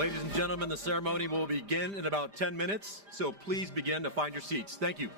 Ladies and gentlemen, the ceremony will begin in about 10 minutes, so please begin to find your seats. Thank you.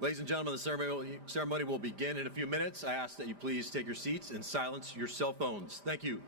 Ladies and gentlemen, the ceremony will begin in a few minutes. I ask that you please take your seats and silence your cell phones. Thank you.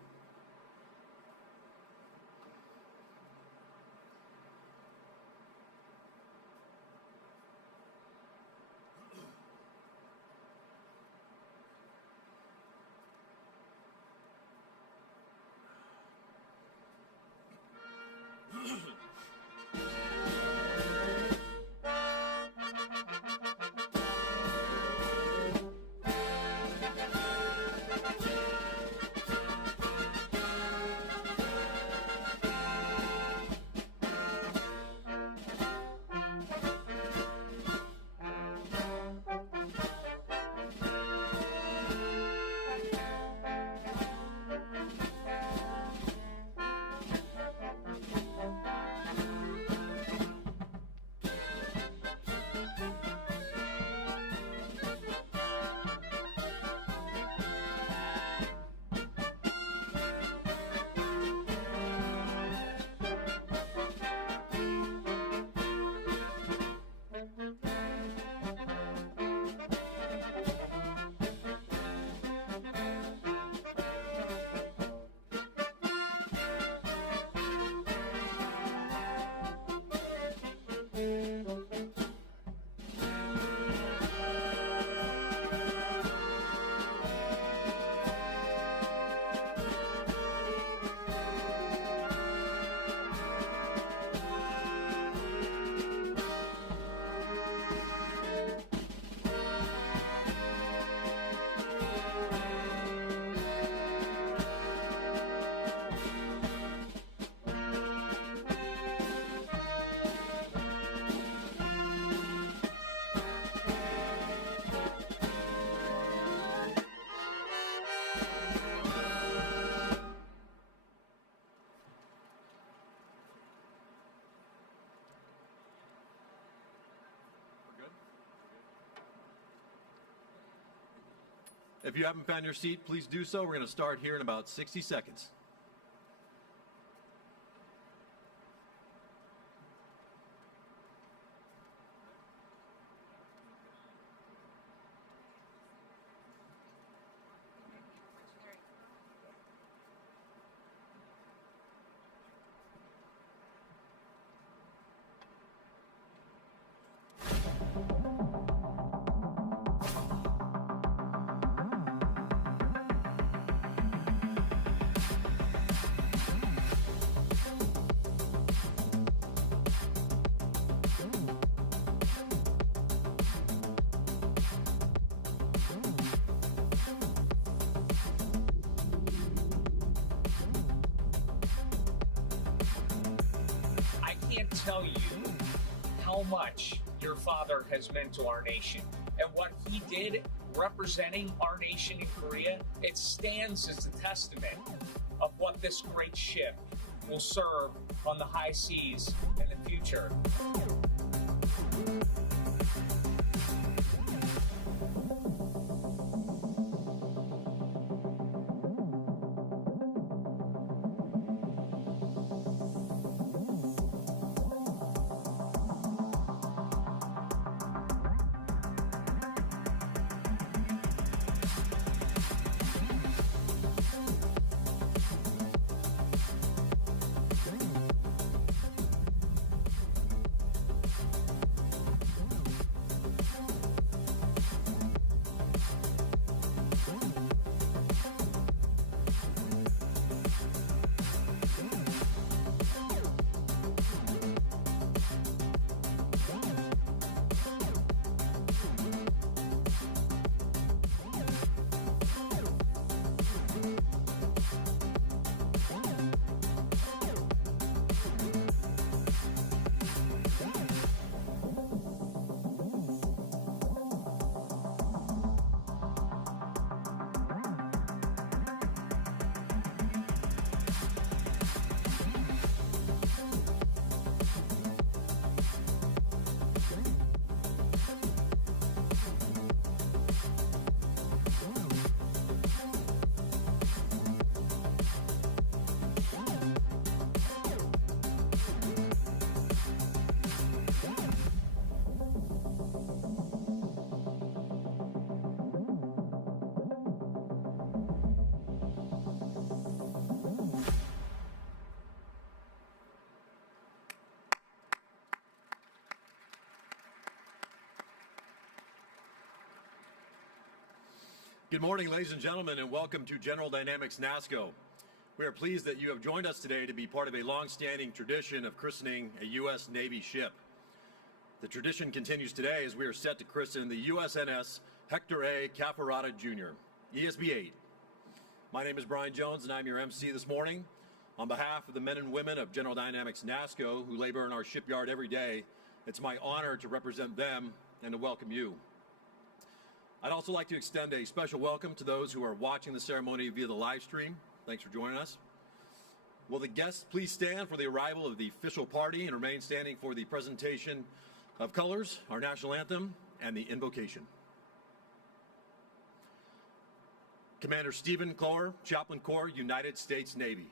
If you haven't found your seat, please do so. We're going to start here in about 60 seconds. Tell you how much your father has meant to our nation and what he did representing our nation in Korea. It stands as a testament of what this great ship will serve on the high seas in the future. Good morning, ladies and gentlemen, and welcome to General Dynamics NASCO. We are pleased that you have joined us today to be part of a long-standing tradition of christening a U.S. Navy ship. The tradition continues today as we are set to christen the USNS Hector A. Cafferata Jr., ESB 8. My name is Brian Jones, and I'm your MC this morning. On behalf of the men and women of General Dynamics NASCO who labor in our shipyard every day, it's my honor to represent them and to welcome you. I'd also like to extend a special welcome to those who are watching the ceremony via the live stream. Thanks for joining us. Will the guests please stand for the arrival of the official party and remain standing for the presentation of colors, our national anthem, and the invocation. Commander Stephen Clower, Chaplain Corps, United States Navy.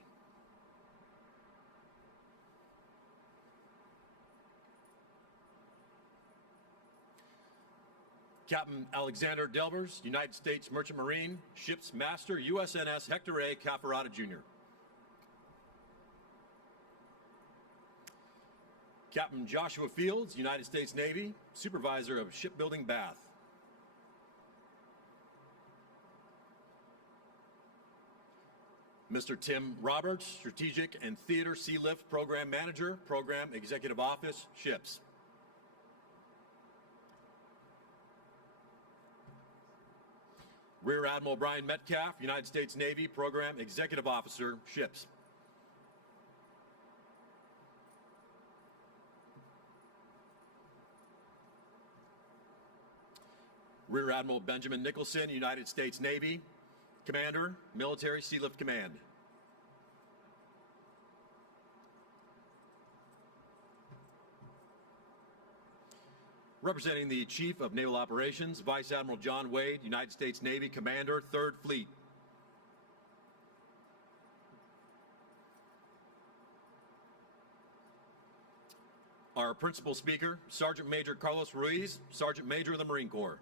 Captain Alexander Delvers, United States Merchant Marine, Ship's Master, USNS Hector A. Cafferata Jr. Captain Joshua Fields, United States Navy, Supervisor of Shipbuilding Bath. Mr. Tim Roberts, Strategic and Theater Sealift Program Manager, Program Executive Office, Ships. Rear Admiral Brian Metcalf, United States Navy, Program Executive Officer, Ships. Rear Admiral Benjamin Nicholson, United States Navy, Commander, Military Sealift Command. Representing the Chief of Naval Operations, Vice Admiral John Wade, United States Navy, Commander, 3rd Fleet. Our principal speaker, Sergeant Major Carlos Ruiz, Sergeant Major of the Marine Corps.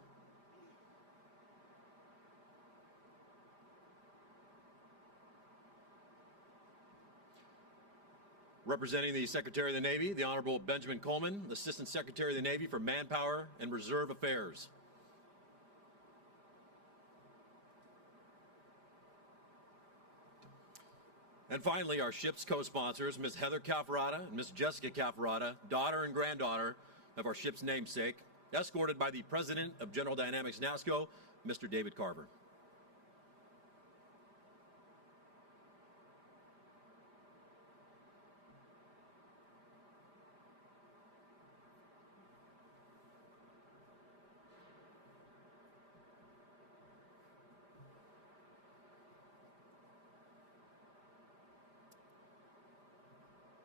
Representing the Secretary of the Navy, the Honorable Benjamin Coleman, Assistant Secretary of the Navy for Manpower and Reserve Affairs. And finally, our ship's co-sponsors, Ms. Heather Cafferata and Ms. Jessica Cafferata, daughter and granddaughter of our ship's namesake, escorted by the President of General Dynamics NASCO, Mr. David Carver.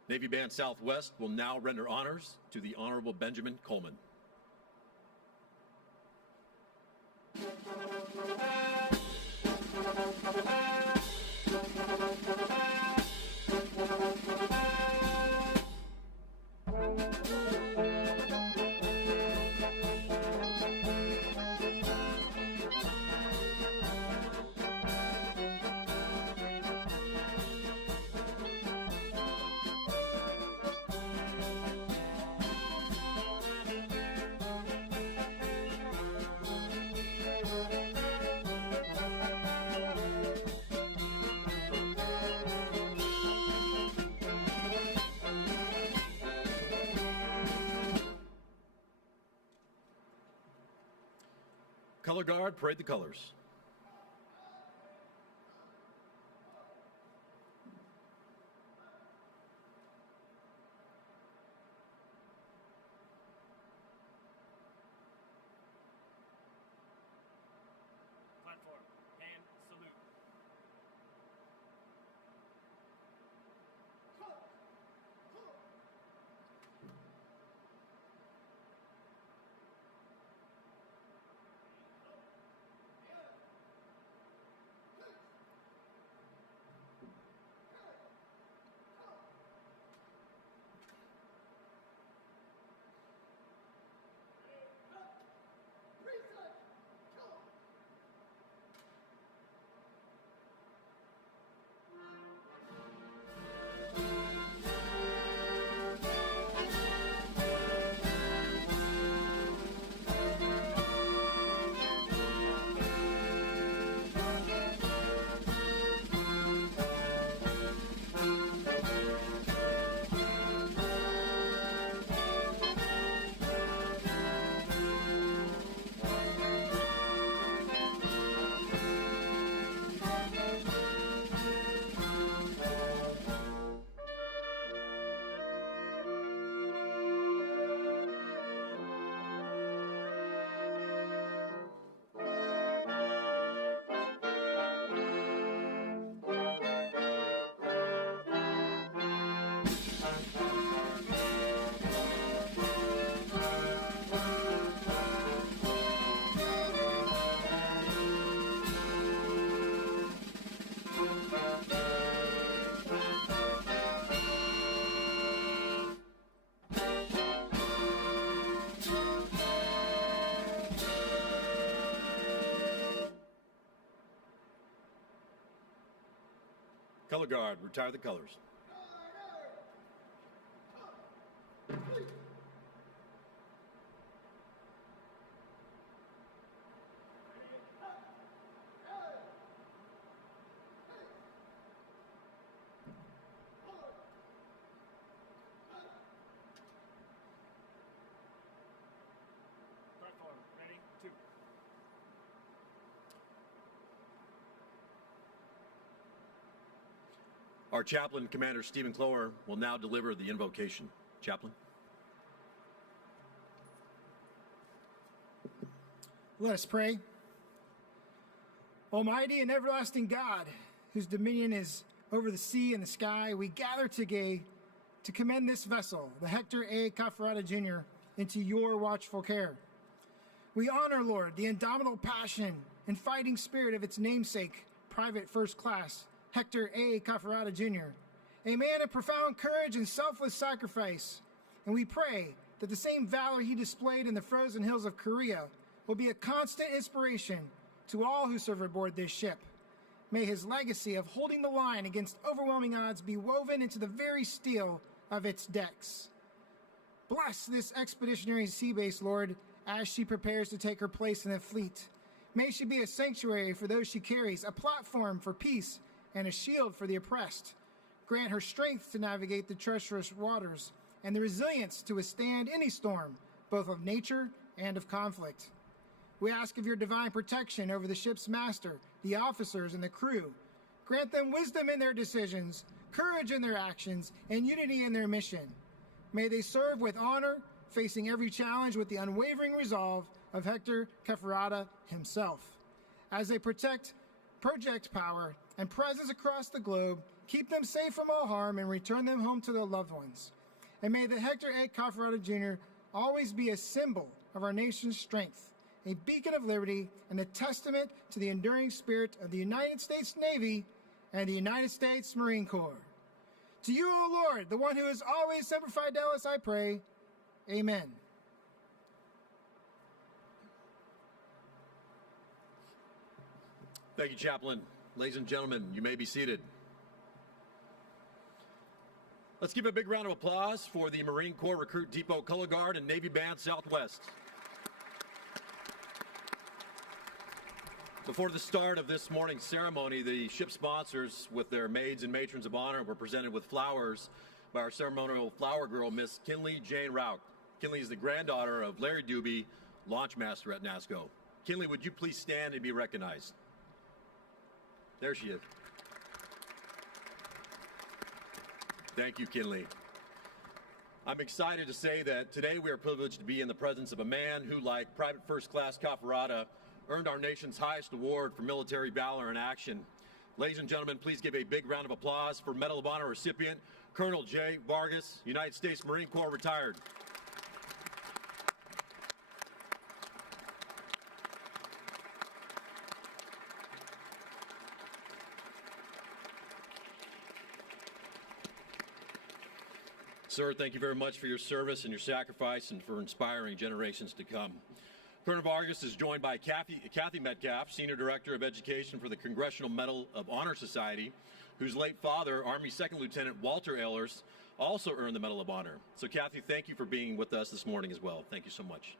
Navy Band Southwest will now render honors to the Honorable Benjamin Coleman. Color Guard, parade the colors. Platform, hand, salute. Color guard, retire the colors. Platform, ready, 2. Our chaplain, Commander Stephen Clower, will now deliver the invocation. Chaplain. Let us pray. Almighty and everlasting God, whose dominion is over the sea and the sky, we gather today to commend this vessel, the Hector A. Cafferata Jr., into your watchful care. We honor, Lord, the indomitable passion and fighting spirit of its namesake, Private First Class Hector A. Cafferata Jr., a man of profound courage and selfless sacrifice, and we pray that the same valor he displayed in the frozen hills of Korea will be a constant inspiration to all who serve aboard this ship. May his legacy of holding the line against overwhelming odds be woven into the very steel of its decks. Bless this Expeditionary Sea Base, Lord, as she prepares to take her place in the fleet. May she be a sanctuary for those she carries, a platform for peace, and a shield for the oppressed. Grant her strength to navigate the treacherous waters and the resilience to withstand any storm, both of nature and of conflict. We ask of your divine protection over the ship's master, the officers, and the crew. Grant them wisdom in their decisions, courage in their actions, and unity in their mission. May they serve with honor, facing every challenge with the unwavering resolve of Hector Cafferata himself. As they project power and presence across the globe, keep them safe from all harm, and return them home to their loved ones. And may the Hector A. Cafferata Jr. always be a symbol of our nation's strength, a beacon of liberty, and a testament to the enduring spirit of the United States Navy and the United States Marine Corps. To you, O Lord, the one who is always Semper Fidelis, I pray. Amen. Thank you, Chaplain. Ladies and gentlemen, you may be seated. Let's give a big round of applause for the Marine Corps Recruit Depot Color Guard and Navy Band Southwest. Before the start of this morning's ceremony, the ship sponsors, with their maids and matrons of honor, were presented with flowers by our ceremonial flower girl, Miss Kinley Jane Rauch. Kinley is the granddaughter of Larry Doobie, launch master at NASCO. Kinley, would you please stand and be recognized? There she is. Thank you, Kinley. I'm excited to say that today we are privileged to be in the presence of a man who, like Private First Class Cafferata, earned our nation's highest award for military valor in action. Ladies and gentlemen, please give a big round of applause for Medal of Honor recipient, Colonel J. Vargas, United States Marine Corps, retired. Sir, thank you very much for your service and your sacrifice and for inspiring generations to come. Colonel Vargas is joined by Kathy Metcalf, Senior Director of Education for the Congressional Medal of Honor Society, whose late father, Army Second Lieutenant Walter Ehlers, also earned the Medal of Honor. So, Kathy, thank you for being with us this morning as well. Thank you so much.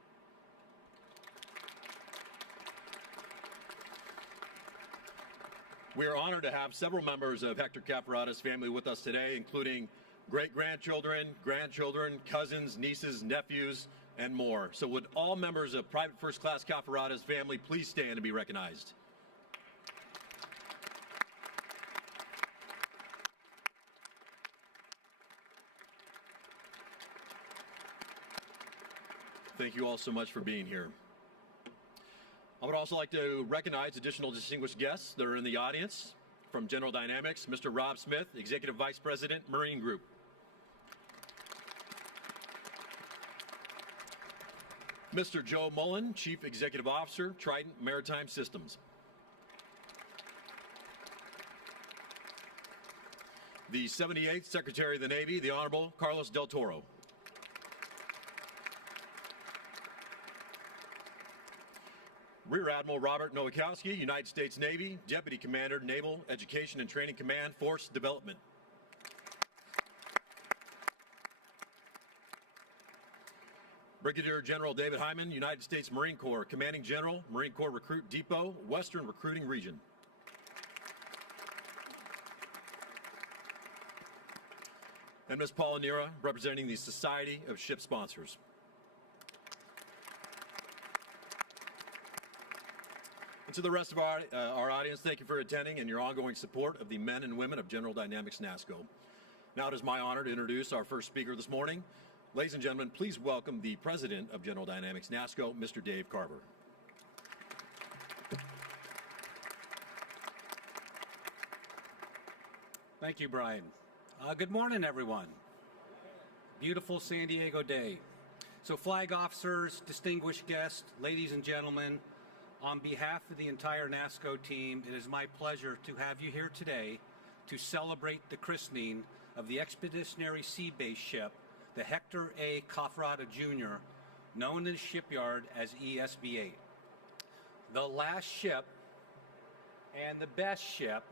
We are honored to have several members of Hector Cafferata's family with us today, including great-grandchildren, grandchildren, cousins, nieces, nephews, and more. So would all members of Private First Class Cafferata's family please stand and be recognized? Thank you all so much for being here. I would also like to recognize additional distinguished guests that are in the audience. From General Dynamics, Mr. Rob Smith, Executive Vice President, Marine Group. Mr. Joe Mullen, Chief Executive Officer, Trident Maritime Systems. The 78th Secretary of the Navy, the Honorable Carlos Del Toro. Rear Admiral Robert Nowakowski, United States Navy, Deputy Commander, Naval Education and Training Command, Force Development. Brigadier General David Hyman, United States Marine Corps, Commanding General, Marine Corps Recruit Depot, Western Recruiting Region. And Ms. Paula Nera, representing the Society of Ship Sponsors. And to the rest of our audience, thank you for attending and your ongoing support of the men and women of General Dynamics NASCO. Now it is my honor to introduce our first speaker this morning. Ladies and gentlemen, please welcome the President of General Dynamics NASCO, Mr. Dave Carver. Thank you, Brian. Good morning, everyone. Beautiful San Diego day. So flag officers, distinguished guests, ladies and gentlemen, on behalf of the entire NASCO team, it is my pleasure to have you here today to celebrate the christening of the Expeditionary Sea Base ship, the Hector A. Cafferata Jr., known in the shipyard as ESB 8. The last ship and the best ship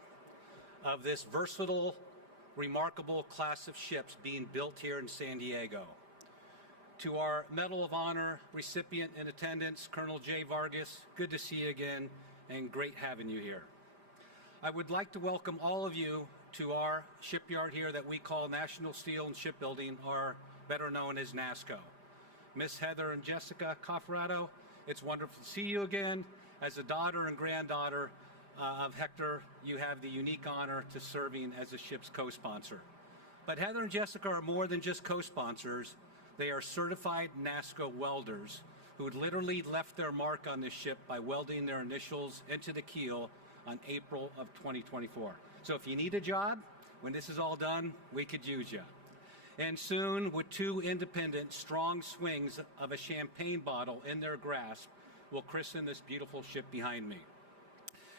of this versatile, remarkable class of ships being built here in San Diego. To our Medal of Honor recipient in attendance, Colonel Jay Vargas, good to see you again and great having you here. I would like to welcome all of you to our shipyard here that we call National Steel and Shipbuilding, or better known as NASCO. Miss Heather and Jessica Cafferata, it's wonderful to see you again. As a daughter and granddaughter of Hector, you have the unique honor to serving as the ship's co-sponsor. But Heather and Jessica are more than just co-sponsors. They are certified NASCO welders who had literally left their mark on this ship by welding their initials into the keel on April of 2024. So if you need a job, when this is all done, we could use you. And soon, with two independent, strong swings of a champagne bottle in their grasp, we'll christen this beautiful ship behind me.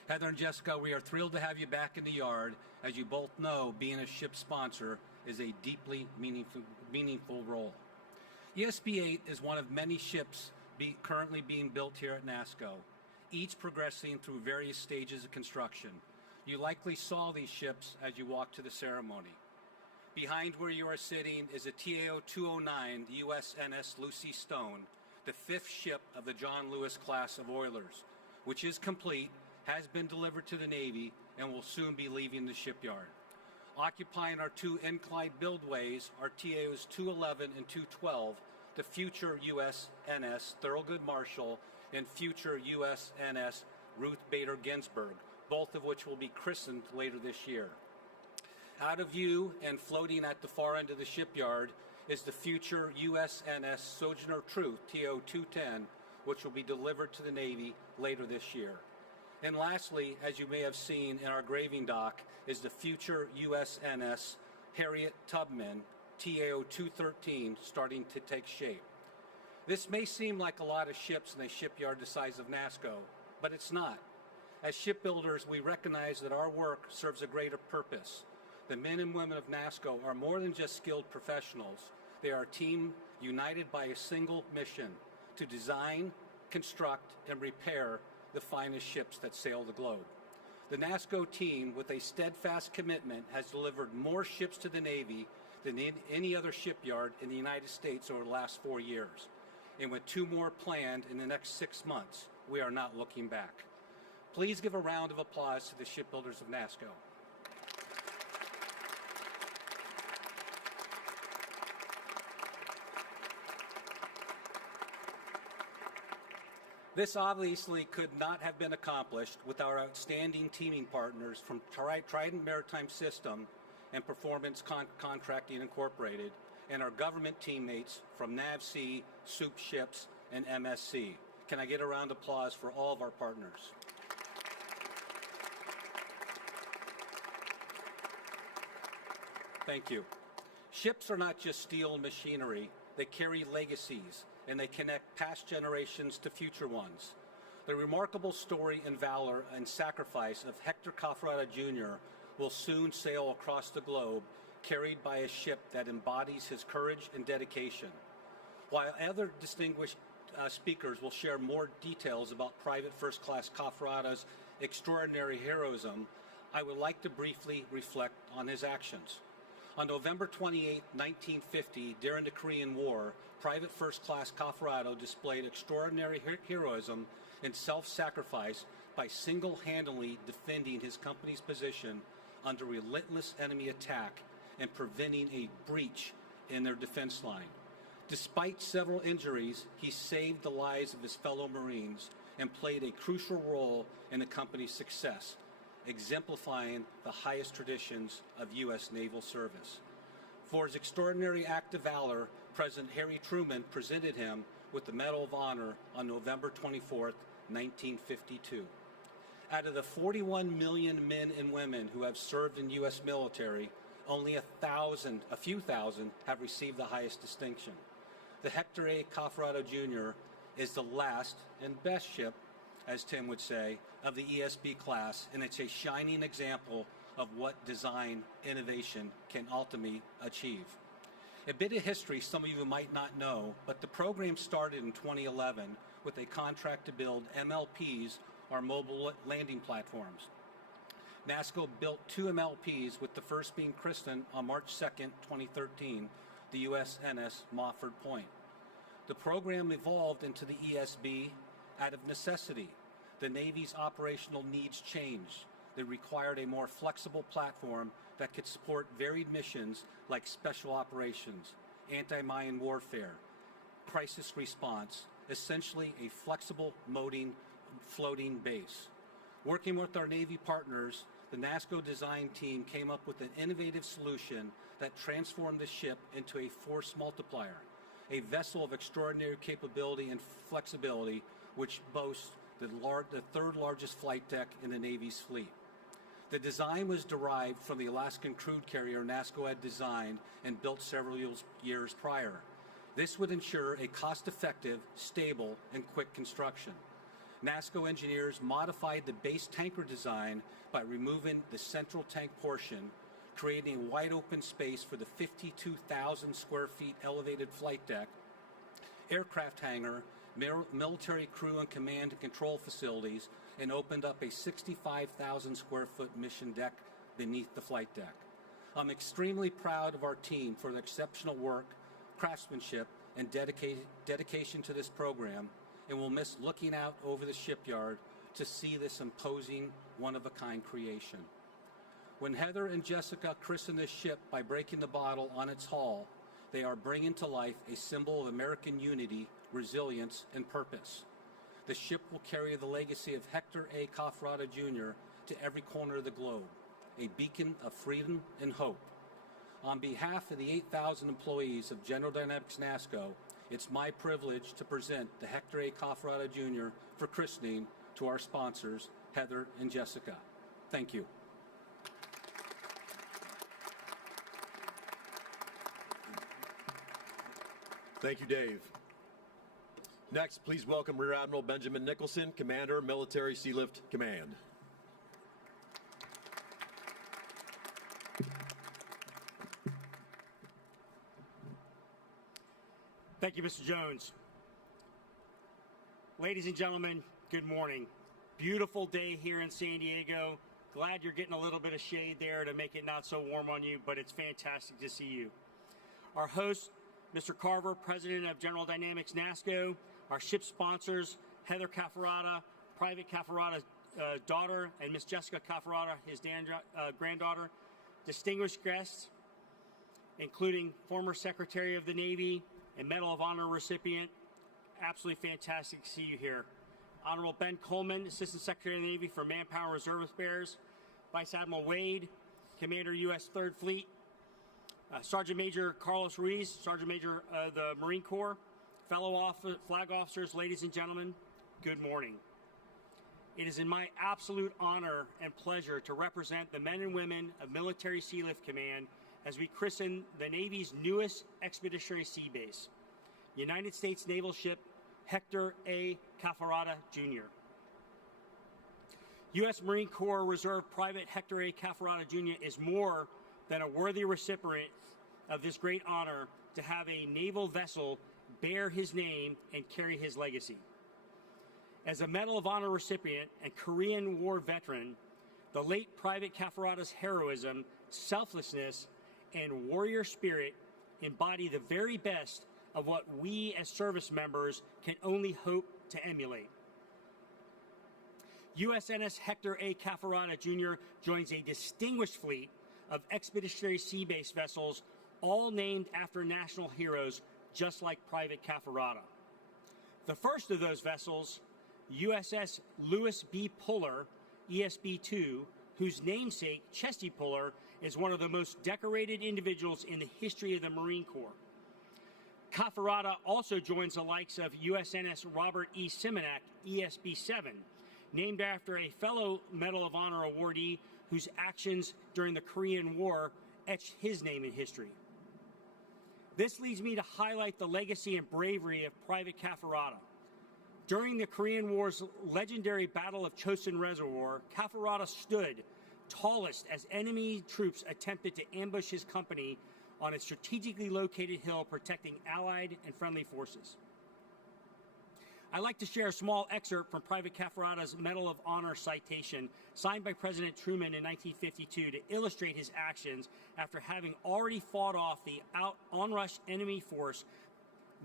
Heather and Jessica, we are thrilled to have you back in the yard. As you both know, being a ship sponsor is a deeply meaningful role. ESB 8 is one of many ships currently being built here at NASCO, each progressing through various stages of construction. You likely saw these ships as you walked to the ceremony. Behind where you are sitting is a TAO 209, the USNS Lucy Stone, the fifth ship of the John Lewis class of oilers, which is complete, has been delivered to the Navy, and will soon be leaving the shipyard. Occupying our two inclined buildways are TAOs 211 and 212, the future USNS Thurgood Marshall and future USNS Ruth Bader Ginsburg, both of which will be christened later this year. Out of view and floating at the far end of the shipyard is the future USNS Sojourner Truth, TO 210, which will be delivered to the Navy later this year. And lastly, as you may have seen in our graving dock, is the future USNS Harriet Tubman, TAO 213, starting to take shape. This may seem like a lot of ships in a shipyard the size of NASCO, but it's not. As shipbuilders, we recognize that our work serves a greater purpose. The men and women of NASCO are more than just skilled professionals. They are a team united by a single mission: to design, construct, and repair the finest ships that sail the globe. The NASCO team, with a steadfast commitment, has delivered more ships to the Navy than in any other shipyard in the United States over the last 4 years. And with 2 more planned in the next 6 months, we are not looking back. Please give a round of applause to the shipbuilders of NASCO. This obviously could not have been accomplished with our outstanding teaming partners from Trident Maritime System and Performance Contracting Incorporated, and our government teammates from NAVC, Soup Ships, and MSC. Can I get a round of applause for all of our partners? Thank you. Ships are not just steel and machinery. They carry legacies, and they connect past generations to future ones. The remarkable story and valor and sacrifice of Hector Cafferata Jr. will soon sail across the globe, carried by a ship that embodies his courage and dedication. While other distinguished speakers will share more details about Private First Class Cafferata's extraordinary heroism, I would like to briefly reflect on his actions. On November 28, 1950, during the Korean War, Private First Class Cafferata displayed extraordinary heroism and self-sacrifice by single-handedly defending his company's position under relentless enemy attack and preventing a breach in their defense line. Despite several injuries, he saved the lives of his fellow Marines and played a crucial role in the company's success, exemplifying the highest traditions of U.S. naval service. For his extraordinary act of valor, President Harry Truman presented him with the Medal of Honor on November 24, 1952. Out of the 41 million men and women who have served in U.S. military, only a few thousand have received the highest distinction. The Hector A. Cafferata Jr. is the last and best ship, as Tim would say, of the ESB class, and it's a shining example of what design innovation can ultimately achieve. A bit of history some of you might not know, but the program started in 2011 with a contract to build MLPs, or mobile landing platforms. NASCO built 2 MLPs, with the first being christened on March 2, 2013, the USNS Mofford Point. The program evolved into the ESB out of necessity. The Navy's operational needs changed. They required a more flexible platform that could support varied missions like special operations, anti-mine warfare, crisis response, essentially a flexible floating base. Working with our Navy partners, the NASCO design team came up with an innovative solution that transformed the ship into a force multiplier, a vessel of extraordinary capability and flexibility, which boasts the third largest flight deck in the Navy's fleet. The design was derived from the Alaskan crude carrier NASCO had designed and built several years prior. This would ensure a cost-effective, stable, and quick construction. NASCO engineers modified the base tanker design by removing the central tank portion, creating a wide open space for the 52,000 square feet elevated flight deck, aircraft hangar, military crew and command and control facilities, and opened up a 65,000 square foot mission deck beneath the flight deck. I'm extremely proud of our team for the exceptional work, craftsmanship, and dedication to this program, and will miss looking out over the shipyard to see this imposing, one-of-a-kind creation. When Heather and Jessica christened this ship by breaking the bottle on its hull, they are bringing to life a symbol of American unity, resilience, and purpose. The ship will carry the legacy of Hector A. Cafferata Jr. to every corner of the globe, a beacon of freedom and hope. On behalf of the 8,000 employees of General Dynamics NASCO, it's my privilege to present the Hector A. Cafferata Jr. for christening to our sponsors, Heather and Jessica. Thank you. Thank you, Dave. Next, please welcome Rear Admiral Benjamin Nicholson, Commander, Military Sealift Command. Thank you, Mr. Jones. Ladies and gentlemen, good morning. Beautiful day here in San Diego. Glad you're getting a little bit of shade there to make it not so warm on you, but it's fantastic to see you. Our host, Mr. Carver, President of General Dynamics NASCO, our ship sponsors, Heather Cafferata, Private Cafferata's daughter, and Miss Jessica Cafferata, his granddaughter, distinguished guests, including former Secretary of the Navy and Medal of Honor recipient. Absolutely fantastic to see you here. Honorable Ben Coleman, Assistant Secretary of the Navy for Manpower Reserve Affairs, Vice Admiral Wade, Commander U.S. 3rd Fleet, Sergeant Major Carlos Ruiz, Sergeant Major of the Marine Corps, fellow flag officers, ladies and gentlemen, good morning. It is in my absolute honor and pleasure to represent the men and women of Military Sealift Command as we christen the Navy's newest Expeditionary Sea Base, United States naval ship Hector A. Cafferata Jr. U.S. Marine Corps Reserve Private Hector A. Cafferata Jr. is more than a worthy recipient of this great honor to have a naval vessel bear his name and carry his legacy. As a Medal of Honor recipient and Korean War veteran, the late Private Cafferata's heroism, selflessness, and warrior spirit embody the very best of what we as service members can only hope to emulate. USNS Hector A. Cafferata Jr. joins a distinguished fleet of Expeditionary Sea Base vessels, all named after national heroes, just like Private Cafferata. The first of those vessels, USS Lewis B. Puller, ESB-2, whose namesake, Chesty Puller, is one of the most decorated individuals in the history of the Marine Corps. Cafferata also joins the likes of USNS Robert E. Simonak, ESB-7, named after a fellow Medal of Honor awardee whose actions during the Korean War etched his name in history. This leads me to highlight the legacy and bravery of Private Cafferata. During the Korean War's legendary Battle of Chosin Reservoir, Cafferata stood tallest as enemy troops attempted to ambush his company on a strategically located hill protecting Allied and friendly forces. I'd like to share a small excerpt from Private Cafferata's Medal of Honor citation signed by President Truman in 1952 to illustrate his actions after having already fought off the onrush enemy force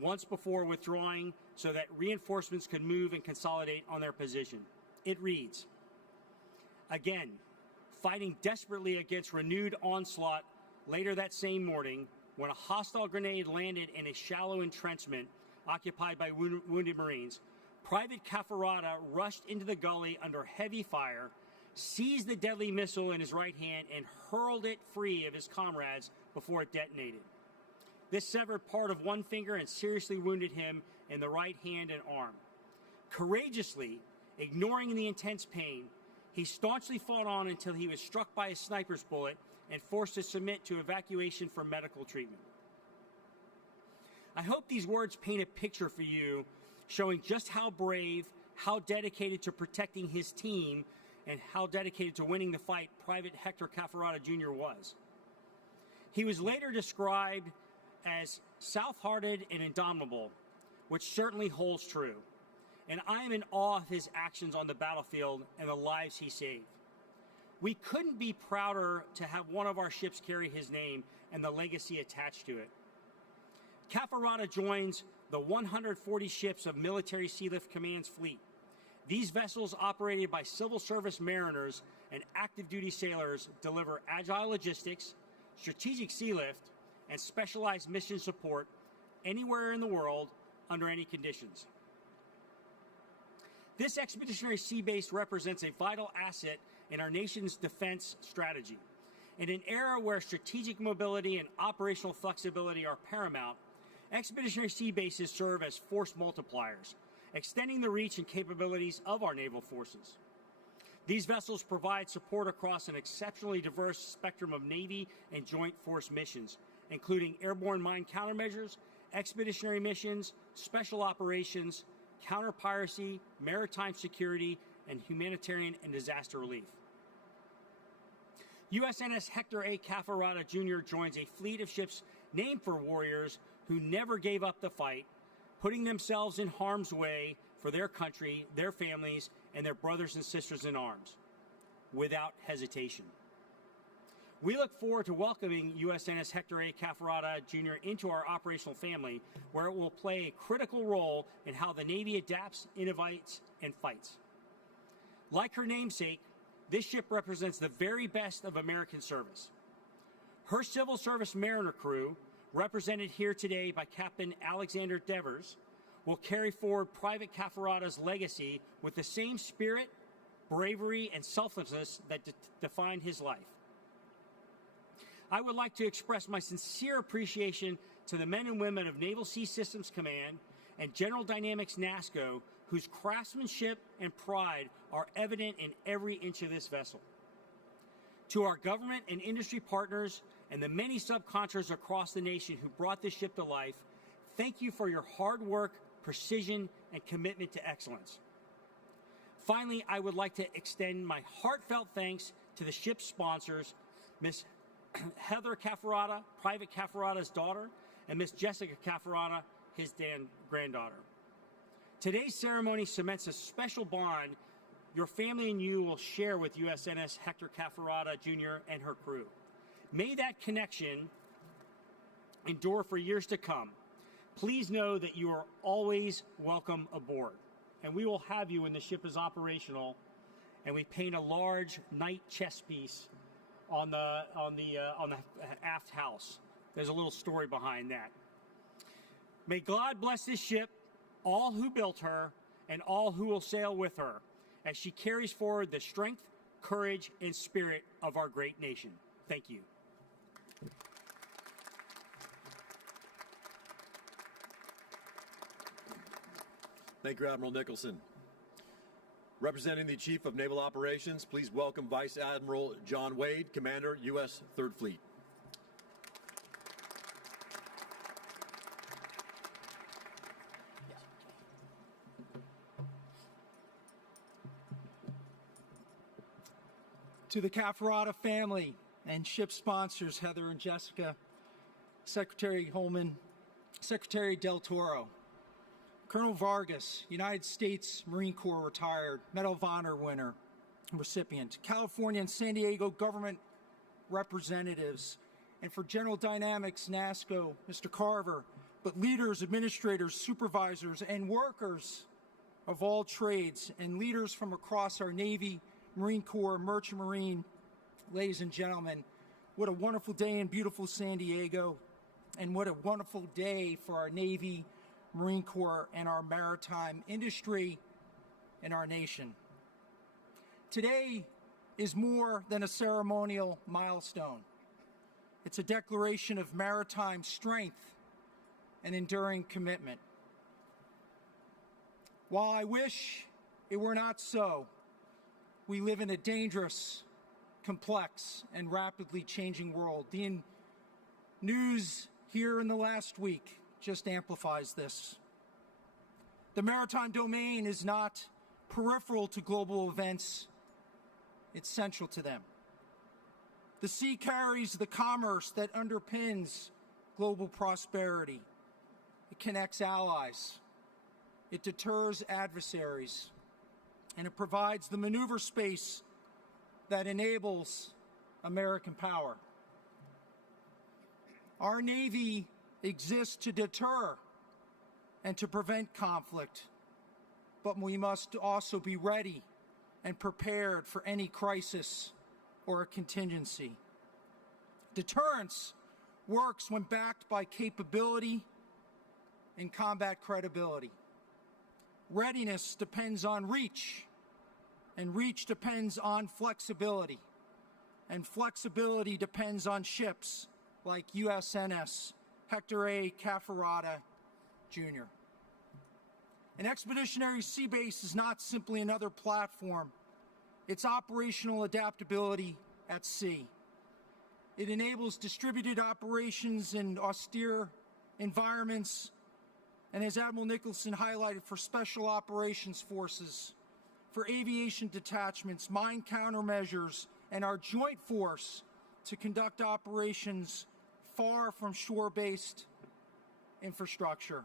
once before withdrawing so that reinforcements could move and consolidate on their position. It reads, "Again, fighting desperately against renewed onslaught later that same morning, when a hostile grenade landed in a shallow entrenchment occupied by wounded Marines, Private Cafferata rushed into the gully under heavy fire, seized the deadly missile in his right hand, and hurled it free of his comrades before it detonated. This severed part of one finger and seriously wounded him in the right hand and arm. Courageously, ignoring the intense pain, he staunchly fought on until he was struck by a sniper's bullet and forced to submit to evacuation for medical treatment." I hope these words paint a picture for you showing just how brave, how dedicated to protecting his team, and how dedicated to winning the fight Private Hector Cafferata Jr. was. He was later described as south-hearted and indomitable, which certainly holds true, and I am in awe of his actions on the battlefield and the lives he saved. We couldn't be prouder to have one of our ships carry his name and the legacy attached to it. Cafferata joins the 140 ships of Military Sealift Command's fleet. These vessels, operated by civil service mariners and active duty sailors, deliver agile logistics, strategic sea lift, and specialized mission support anywhere in the world under any conditions. This Expeditionary Sea Base represents a vital asset in our nation's defense strategy. In an era where strategic mobility and operational flexibility are paramount, Expeditionary Sea Bases serve as force multipliers, extending the reach and capabilities of our naval forces. These vessels provide support across an exceptionally diverse spectrum of Navy and Joint Force missions, including airborne mine countermeasures, expeditionary missions, special operations, counter-piracy, maritime security, and humanitarian and disaster relief. USNS Hector A. Cafferata Jr. joins a fleet of ships named for warriors who never gave up the fight, putting themselves in harm's way for their country, their families, and their brothers and sisters in arms, without hesitation. We look forward to welcoming USNS Hector A. Cafferata Jr. into our operational family, where it will play a critical role in how the Navy adapts, innovates, and fights. Like her namesake, this ship represents the very best of American service. Her civil service mariner crew, represented here today by Captain Alexander Devers, will carry forward Private Cafferata's legacy with the same spirit, bravery, and selflessness that defined his life. I would like to express my sincere appreciation to the men and women of Naval Sea Systems Command and General Dynamics NASCO, whose craftsmanship and pride are evident in every inch of this vessel. To our government and industry partners and the many subcontractors across the nation who brought this ship to life, thank you for your hard work, precision, and commitment to excellence. Finally, I would like to extend my heartfelt thanks to the ship's sponsors, Ms. Heather Cafferata, Private Cafferata's daughter, and Ms. Jessica Cafferata, his granddaughter. Today's ceremony cements a special bond your family and you will share with USNS Hector Cafferata Jr. and her crew. May that connection endure for years to come. Please know that you are always welcome aboard, and we will have you when the ship is operational and we paint a large knight chess piece on the aft house. There's a little story behind that. May God bless this ship, all who built her, and all who will sail with her, as she carries forward the strength, courage, and spirit of our great nation. Thank you. Thank you, Admiral Nicholson. Representing the Chief of Naval Operations, please welcome Vice Admiral John Wade, Commander, U.S. 3rd Fleet. To the Cafferata family and ship sponsors, Heather and Jessica, Secretary Holman, Secretary Del Toro, Colonel Vargas, United States Marine Corps retired, Medal of Honor winner, recipient, California and San Diego government representatives, and for General Dynamics, NASCO, Mr. Carver, but leaders, administrators, supervisors, and workers of all trades, and leaders from across our Navy, Marine Corps, Merchant Marine, ladies and gentlemen, what a wonderful day in beautiful San Diego, and what a wonderful day for our Navy, Marine Corps, and our maritime industry and our nation. Today is more than a ceremonial milestone. It's a declaration of maritime strength and enduring commitment. While I wish it were not so, we live in a dangerous, complex, and rapidly changing world. The news here in the last week just amplifies this. The maritime domain is not peripheral to global events, it's central to them. The sea carries the commerce that underpins global prosperity. It connects allies, it deters adversaries, and it provides the maneuver space that enables American power. Our Navy exists to deter and to prevent conflict, but we must also be ready and prepared for any crisis or a contingency. Deterrence works when backed by capability and combat credibility. Readiness depends on reach, and reach depends on flexibility, and flexibility depends on ships like USNS Hector A. Cafferata Jr. An Expeditionary Sea Base is not simply another platform. It's operational adaptability at sea. It enables distributed operations in austere environments, and as Admiral Nicholson highlighted, for special operations forces, for aviation detachments, mine countermeasures, and our joint force to conduct operations far from shore-based infrastructure.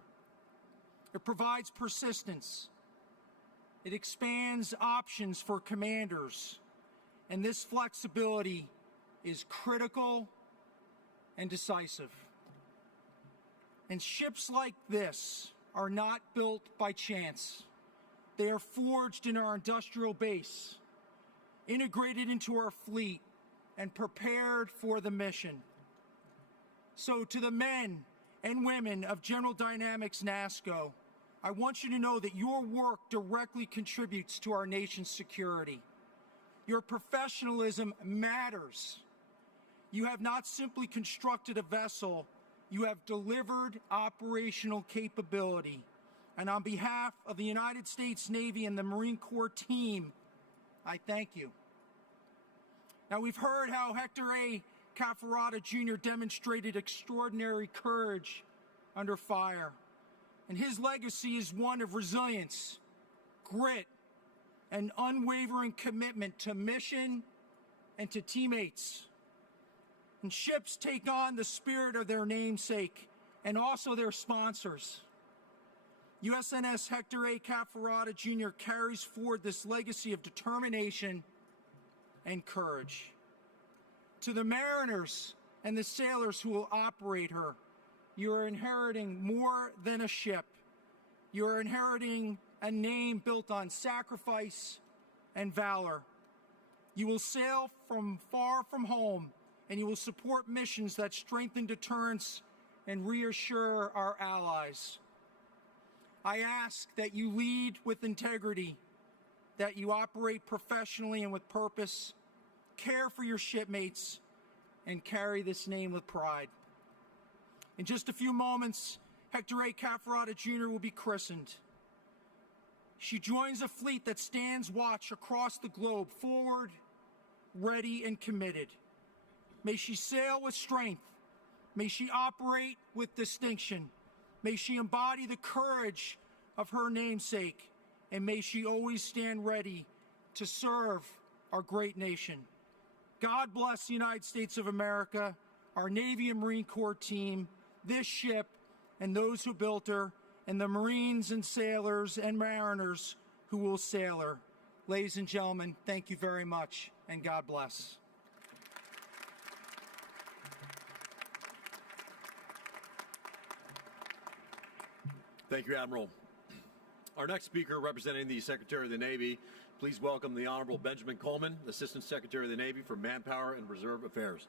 It provides persistence. It expands options for commanders, and this flexibility is critical and decisive. And ships like this are not built by chance. They are forged in our industrial base, integrated into our fleet, and prepared for the mission. So to the men and women of General Dynamics NASCO, I want you to know that your work directly contributes to our nation's security. Your professionalism matters. You have not simply constructed a vessel, you have delivered operational capability. And on behalf of the United States Navy and the Marine Corps team, I thank you. Now, we've heard how Hector A. Cafferata Jr. demonstrated extraordinary courage under fire. And his legacy is one of resilience, grit, and unwavering commitment to mission and to teammates. And ships take on the spirit of their namesake and also their sponsors. USNS Hector A. Cafferata Jr. carries forward this legacy of determination and courage. To the mariners and the sailors who will operate her, you are inheriting more than a ship. You are inheriting a name built on sacrifice and valor. You will sail from far from home, and you will support missions that strengthen deterrence and reassure our allies. I ask that you lead with integrity, that you operate professionally and with purpose, care for your shipmates, and carry this name with pride. In just a few moments, Hector A. Cafferata Jr. will be christened. She joins a fleet that stands watch across the globe, forward, ready, and committed. May she sail with strength. May she operate with distinction. May she embody the courage of her namesake, and may she always stand ready to serve our great nation. God bless the United States of America, our Navy and Marine Corps team, this ship, and those who built her, and the Marines and sailors and mariners who will sail her. Ladies and gentlemen, thank you very much, and God bless. Thank you, Admiral. Our next speaker, representing the Secretary of the Navy, please welcome the Honorable Benjamin Coleman, Assistant Secretary of the Navy for Manpower and Reserve Affairs.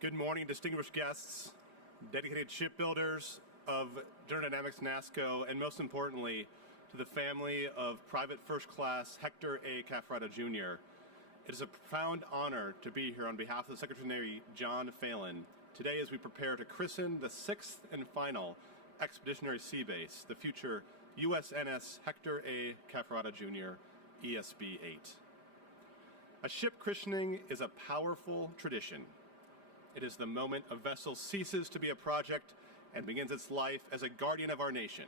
Good morning, distinguished guests, dedicated shipbuilders of General Dynamics NASCO, and most importantly, to the family of Private First Class Hector A. Cafferata Jr. It is a profound honor to be here on behalf of the Secretary of the Navy, John Phelan, today as we prepare to christen the sixth and final Expeditionary Sea Base, the future USNS Hector A. Cafferata Jr., ESB 8. A ship christening is a powerful tradition. It is the moment a vessel ceases to be a project and begins its life as a guardian of our nation.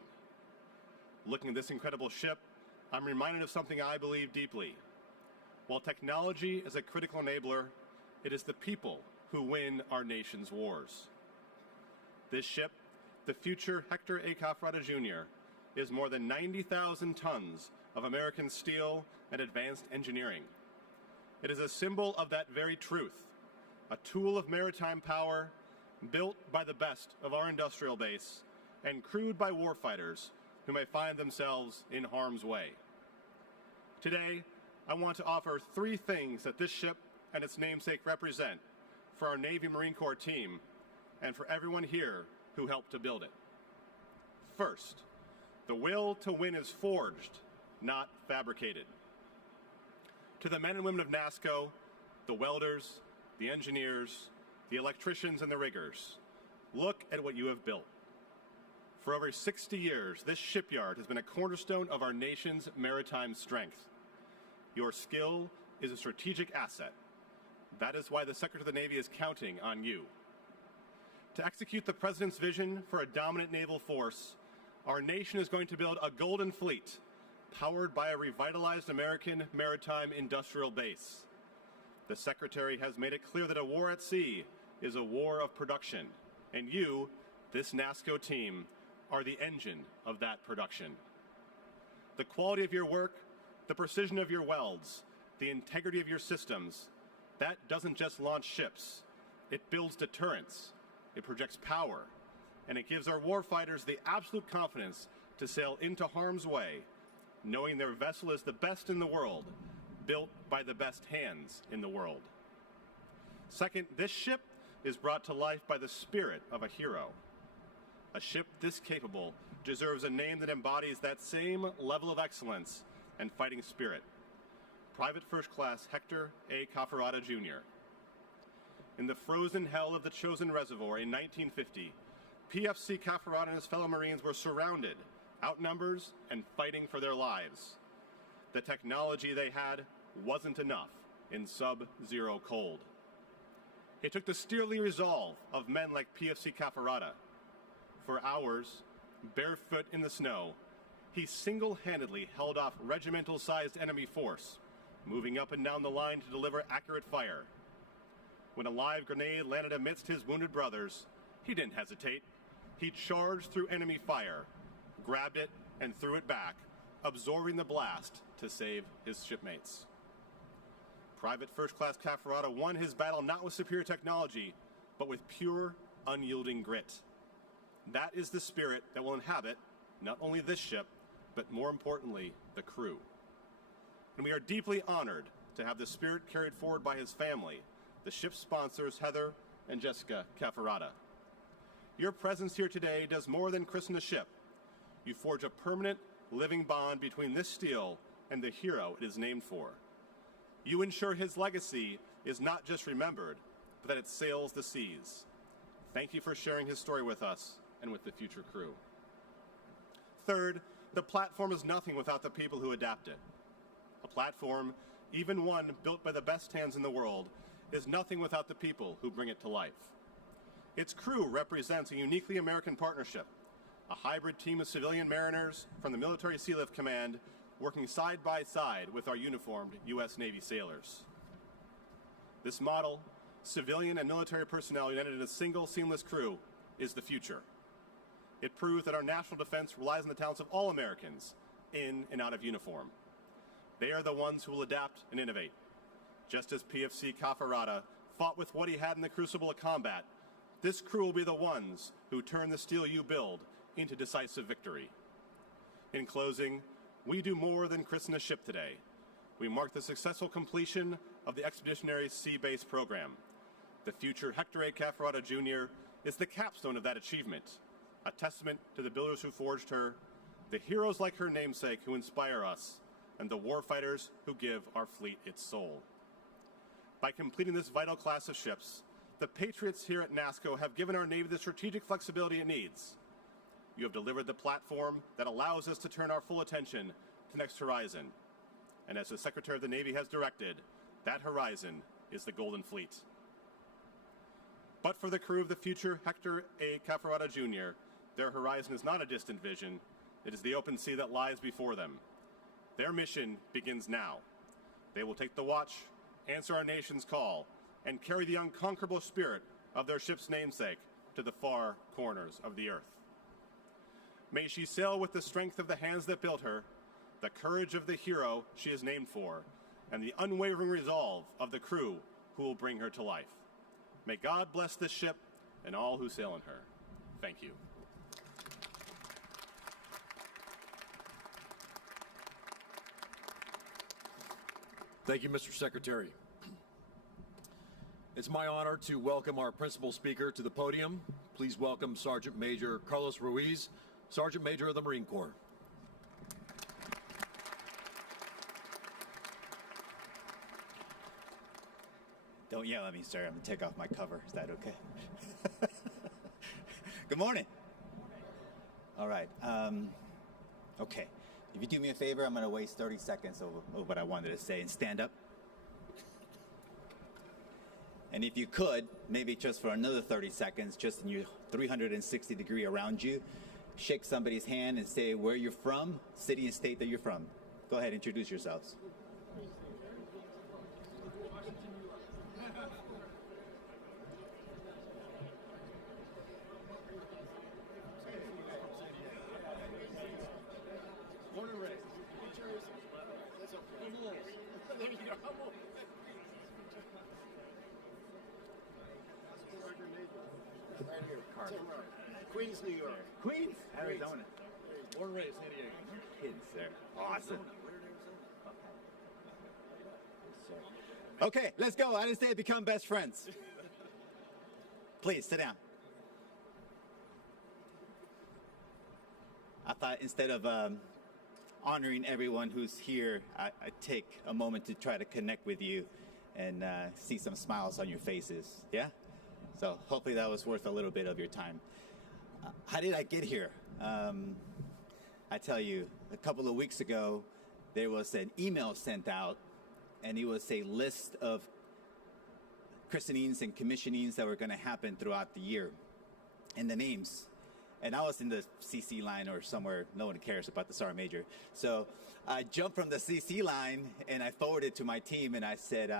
Looking at this incredible ship, I'm reminded of something I believe deeply. While technology is a critical enabler, it is the people who win our nation's wars. This ship, the future Hector A. Cafferata Jr., is more than 90,000 tons of American steel and advanced engineering. It is a symbol of that very truth, a tool of maritime power built by the best of our industrial base and crewed by warfighters who may find themselves in harm's way. Today, I want to offer three things that this ship and its namesake represent for our Navy Marine Corps team and for everyone here who helped to build it. First, the will to win is forged, not fabricated. To the men and women of NASCO, the welders, the engineers, the electricians, and the riggers, look at what you have built. For over 60 years, this shipyard has been a cornerstone of our nation's maritime strength. Your skill is a strategic asset. That is why the Secretary of the Navy is counting on you. To execute the President's vision for a dominant naval force, our nation is going to build a golden fleet powered by a revitalized American maritime industrial base. The Secretary has made it clear that a war at sea is a war of production, and you, this NASCO team, are the engine of that production. The quality of your work, the precision of your welds, the integrity of your systems, that doesn't just launch ships. It builds deterrence, it projects power, and it gives our warfighters the absolute confidence to sail into harm's way, knowing their vessel is the best in the world, built by the best hands in the world. Second, this ship is brought to life by the spirit of a hero. A ship this capable deserves a name that embodies that same level of excellence and fighting spirit. Private First Class Hector A. Cafferata Jr. In the frozen hell of the Chosin Reservoir in 1950, PFC Cafferata and his fellow Marines were surrounded, outnumbered, and fighting for their lives. The technology they had wasn't enough in sub-zero cold. It took the steely resolve of men like PFC Cafferata. For hours, barefoot in the snow, he single-handedly held off regimental-sized enemy force, moving up and down the line to deliver accurate fire. When a live grenade landed amidst his wounded brothers, he didn't hesitate. He charged through enemy fire, grabbed it, and threw it back, absorbing the blast to save his shipmates. Private First Class Cafferata won his battle not with superior technology, but with pure, unyielding grit. That is the spirit that will inhabit not only this ship, but more importantly, the crew. And we are deeply honored to have the spirit carried forward by his family, the ship's sponsors, Heather and Jessica Cafferata. Your presence here today does more than christen a ship. You forge a permanent, living bond between this steel and the hero it is named for. You ensure his legacy is not just remembered, but that it sails the seas. Thank you for sharing his story with us and with the future crew. Third, the platform is nothing without the people who adapt it. A platform, even one built by the best hands in the world, is nothing without the people who bring it to life. Its crew represents a uniquely American partnership, a hybrid team of civilian mariners from the Military Sea Lift Command working side by side with our uniformed U.S. Navy sailors. This model, civilian and military personnel united in a single seamless crew, is the future. It proves that our national defense relies on the talents of all Americans, in and out of uniform. They are the ones who will adapt and innovate. Just as PFC Cafferata fought with what he had in the crucible of combat, this crew will be the ones who turn the steel you build into decisive victory. In closing, we do more than christen a ship today. We mark the successful completion of the Expeditionary Sea Base program. The future Hector A. Cafferata Jr. is the capstone of that achievement, a testament to the builders who forged her, the heroes like her namesake who inspire us, and the warfighters who give our fleet its soul. By completing this vital class of ships, the patriots here at NASCO have given our Navy the strategic flexibility it needs. You have delivered the platform that allows us to turn our full attention to the next horizon. And as the Secretary of the Navy has directed, that horizon is the Golden Fleet. But for the crew of the future Hector A. Cafferata Jr., their horizon is not a distant vision. It is the open sea that lies before them. Their mission begins now. They will take the watch, answer our nation's call, and carry the unconquerable spirit of their ship's namesake to the far corners of the earth. May she sail with the strength of the hands that built her, the courage of the hero she is named for, and the unwavering resolve of the crew who will bring her to life. May God bless this ship and all who sail in her. Thank you. Thank you, Mr. Secretary. It's my honor to welcome our principal speaker to the podium. Please welcome Sergeant Major Carlos Ruiz, Sergeant Major of the Marine Corps. Don't yell at me, sir. I'm going to take off my cover. Is that okay? Good morning. All right. Okay. If you do me a favor, I'm going to waste 30 seconds of what I wanted to say and stand up. And if you could, maybe just for another 30 seconds, just in your 360-degree around you, shake somebody's hand and say where you're from, city and state that you're from. Go ahead, introduce yourselves. Queens, New York. Queens, Arizona. Born and raised San Diego. Kids, sir. Awesome. Okay, let's go. I didn't say become best friends. Please, sit down. I thought instead of honoring everyone who's here, I'd take a moment to try to connect with you and see some smiles on your faces. Yeah? So hopefully that was worth a little bit of your time. How did I get here? I tell you, a couple of weeks ago, there was an email sent out, and it was a list of christenings and commissionings that were going to happen throughout the year, and the names. And I was in the CC line or somewhere. No one cares about the Sergeant Major. So I jumped from the CC line and I forwarded to my team and I said,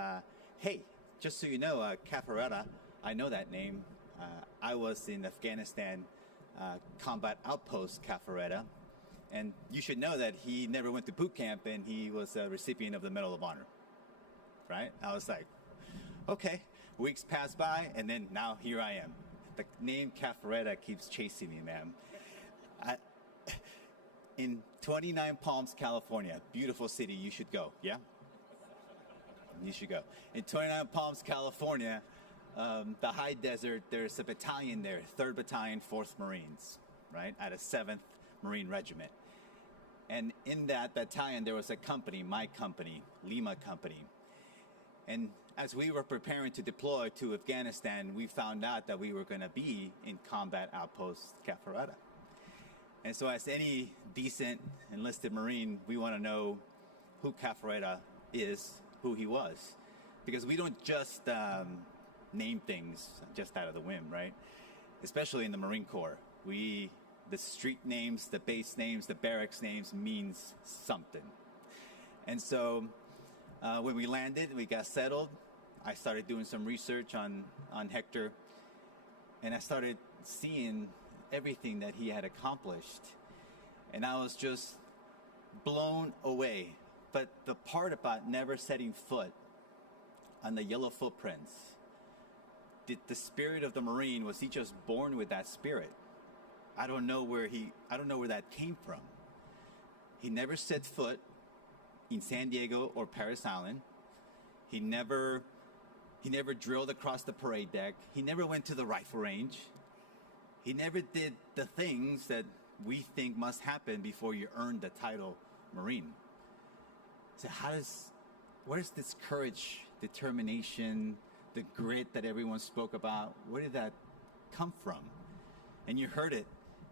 hey, just so you know, Cafferata, I know that name. I was in Afghanistan combat outpost Cafferata. And you should know that he never went to boot camp and he was a recipient of the Medal of Honor. Right? I was like, okay. Weeks passed by and then now here I am. The name Cafferata keeps chasing me, man. In 29 Palms, California, beautiful city, you should go, yeah? You should go. In 29 Palms, California, the high desert, there's a battalion there, 3rd Battalion, 4th Marines, right? At a 7th Marine Regiment. And in that battalion, there was a company, my company, Lima Company. And as we were preparing to deploy to Afghanistan, we found out that we were going to be in combat outpost Cafferata. And so as any decent enlisted Marine, we want to know who Cafferata is, who he was. Because we don't just name things just out of the whim, right? Especially in the Marine Corps. The street names, the base names, the barracks names means something. And so when we landed, we got settled. I started doing some research on Hector, and I started seeing everything that he had accomplished. And I was just blown away. But the part about never setting foot on the yellow footprints, the spirit of the Marine, was he just born with that spirit? I don't know where that came from. He never set foot in San Diego or Parris Island. He never drilled across the parade deck. He never went to the rifle range. He never did the things that we think must happen before you earn the title Marine. So where does this courage, determination, the grit that everyone spoke about, where did that come from? And you heard it.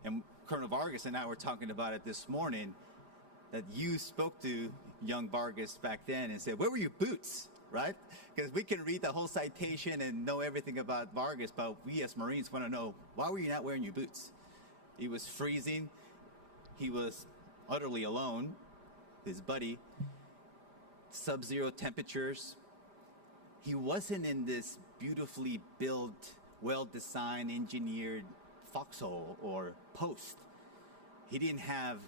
And Colonel Vargas and I were talking about it this morning, that you spoke to young Vargas back then and said, where were your boots, right? Because we can read the whole citation and know everything about Vargas, but we as Marines want to know, why were you not wearing your boots? It was freezing. He was utterly alone, his buddy, sub-zero temperatures. He wasn't in this beautifully built, well-designed, engineered foxhole or post. He didn't have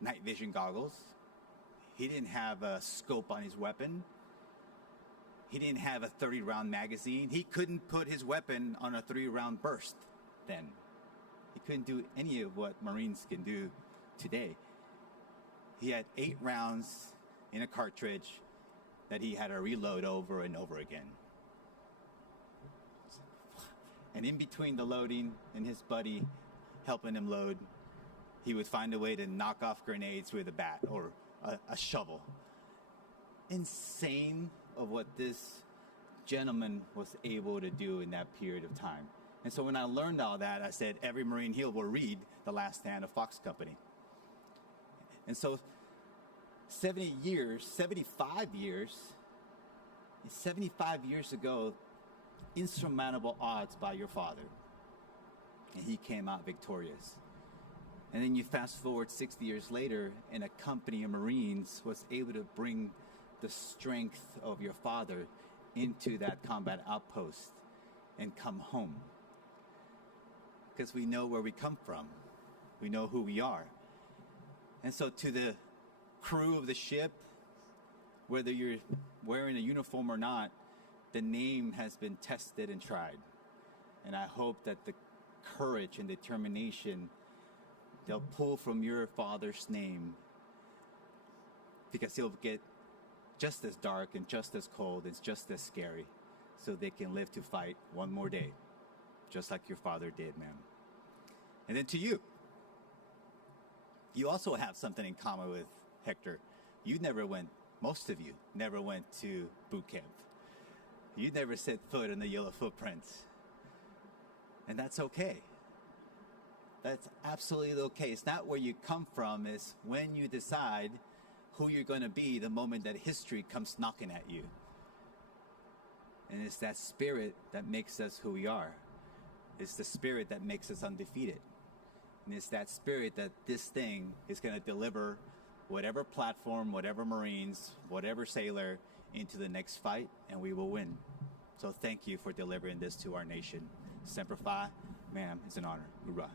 night vision goggles. He didn't have a scope on his weapon. He didn't have a 30-round magazine. He couldn't put his weapon on a 3-round burst then. He couldn't do any of what Marines can do today. He had 8 rounds in a cartridge that he had to reload over and over again. And in between the loading and his buddy helping him load, he would find a way to knock off grenades with a bat or a shovel. Insane of what this gentleman was able to do in that period of time. And so when I learned all that, I said, every Marine here will read The Last Stand of Fox Company. And so 75 years ago, insurmountable odds by your father. And he came out victorious. And then you fast forward 60 years later, and a company of Marines was able to bring the strength of your father into that combat outpost and come home. Because we know where we come from. We know who we are. And so to the crew of the ship, whether you're wearing a uniform or not, the name has been tested and tried. And I hope that the courage and determination they'll pull from your father's name, because he'll get just as dark and just as cold and just as scary, so they can live to fight one more day, just like your father did, man. And then to you, you also have something in common with Hector. Most of you never went to boot camp. You never set foot in the yellow footprints. And that's okay. That's absolutely okay. It's not where you come from, it's when you decide who you're going to be the moment that history comes knocking at you. And it's that spirit that makes us who we are. It's the spirit that makes us undefeated. And it's that spirit that this thing is going to deliver whatever platform, whatever Marines, whatever sailor into the next fight, and we will win. So thank you for delivering this to our nation. Semper Fi, ma'am, it's an honor. Hoorah.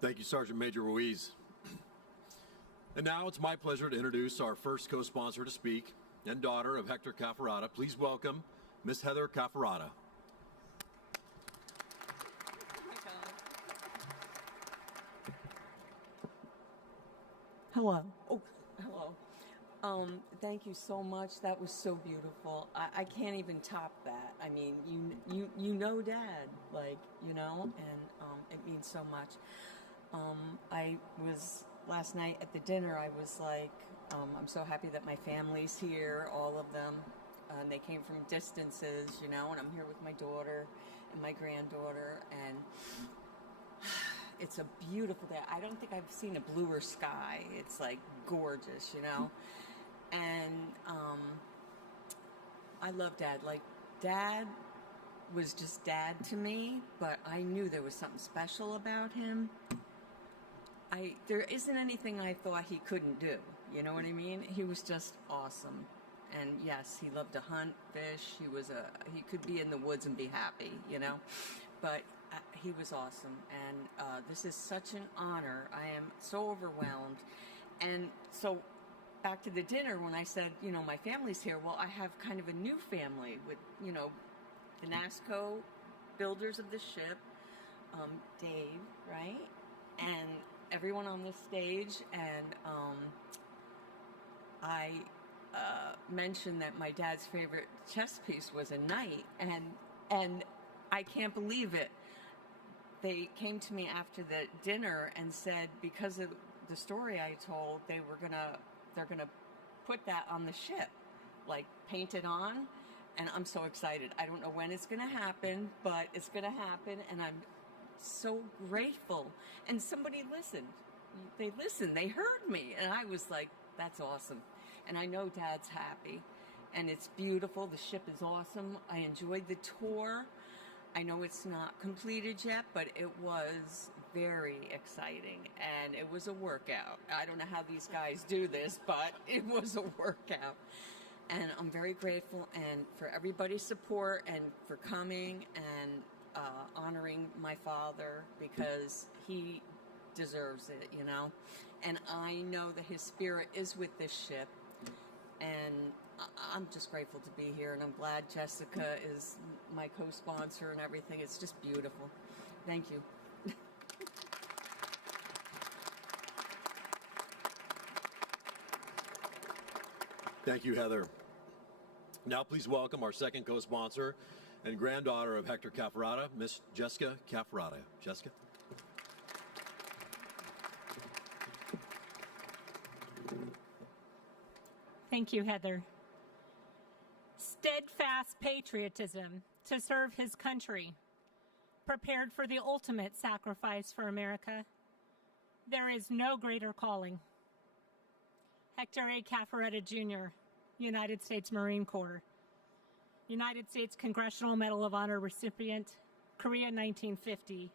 Thank you, Sergeant Major Ruiz. And now it's my pleasure to introduce our first co-sponsor to speak and daughter of Hector Cafferata. Please welcome Miss Heather Cafferata. Hello. Oh, hello. Thank you so much. That was so beautiful. I can't even top that. I mean, you know Dad, like, and it means so much. I was, last night at the dinner, I was like, I'm so happy that my family's here, all of them. And they came from distances, and I'm here with my daughter and my granddaughter, and it's a beautiful day. I don't think I've seen a bluer sky. It's like gorgeous, And I love Dad. Like, Dad was just Dad to me, but I knew there was something special about him. There isn't anything I thought he couldn't do. You know what I mean? He was just awesome. And yes, he loved to hunt, fish. He could be in the woods and be happy, But he was awesome. And this is such an honor. I am so overwhelmed. And so back to the dinner, when I said, my family's here, well, I have kind of a new family with, the NASCO builders of the ship, Dave, right? And everyone on this stage, and I mentioned that my dad's favorite chess piece was a knight, and I can't believe it. They came to me after the dinner and said, because of the story I told, they're gonna put that on the ship, like paint it on, and I'm so excited. I don't know when it's gonna happen, but it's gonna happen, and I'm so grateful. And somebody listened. They listened. They heard me, and I was like, that's awesome. And I know Dad's happy, and it's beautiful. The ship is awesome. I enjoyed the tour. I know it's not completed yet, but it was very exciting, and it was a workout. I don't know how these guys do this, but it was a workout. And I'm very grateful and for everybody's support and for coming and honoring my father, because he deserves it, And I know that his spirit is with this ship, and I'm just grateful to be here, and I'm glad Jessica is my co-sponsor and everything. It's just beautiful. Thank you. Thank you, Heather. Now please welcome our second co-sponsor and granddaughter of Hector Cafferata, Miss Jessica Cafferata. Jessica. Thank you, Heather. Steadfast patriotism to serve his country, prepared for the ultimate sacrifice for America. There is no greater calling. Hector A. Cafferata Jr., United States Marine Corps, United States Congressional Medal of Honor recipient, Korea 1950,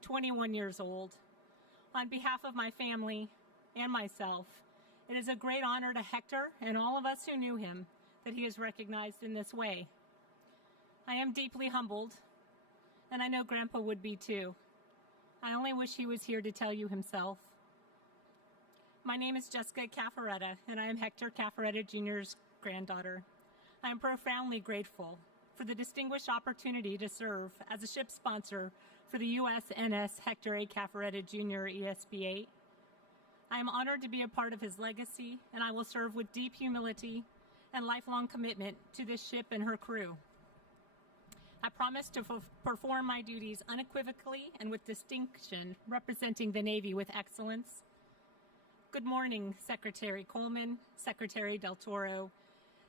21 years old. On behalf of my family and myself, it is a great honor to Hector and all of us who knew him that he is recognized in this way. I am deeply humbled, and I know Grandpa would be too. I only wish he was here to tell you himself. My name is Jessica Cafferata, and I am Hector Cafferata Jr.'s granddaughter. I am profoundly grateful for the distinguished opportunity to serve as a ship sponsor for the USNS Hector A. Cafferata Jr. ESB 8. I am honored to be a part of his legacy, and I will serve with deep humility and lifelong commitment to this ship and her crew. I promise to perform my duties unequivocally and with distinction, representing the Navy with excellence. Good morning, Secretary Coleman, Secretary Del Toro,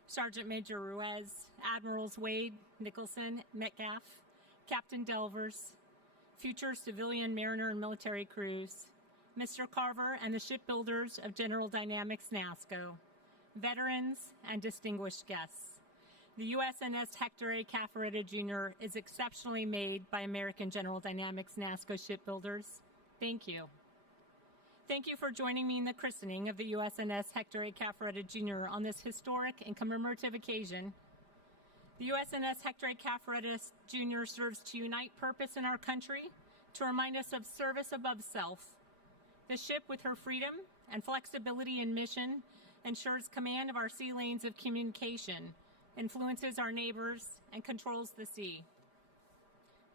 Sergeant Major Ruiz, Admirals Wade, Nicholson, Metcalf, Captain Delvers, future civilian mariner and military crews, Mr. Carver and the shipbuilders of General Dynamics NASCO, veterans and distinguished guests. The USNS Hector A. Cafferata Jr. is exceptionally made by American General Dynamics NASCO shipbuilders. Thank you. Thank you for joining me in the christening of the USNS Hector A. Cafferata Jr. on this historic and commemorative occasion. The USNS Hector A. Cafferata Jr. serves to unite purpose in our country, to remind us of service above self. The ship, with her freedom and flexibility in mission, ensures command of our sea lanes of communication, influences our neighbors, and controls the sea.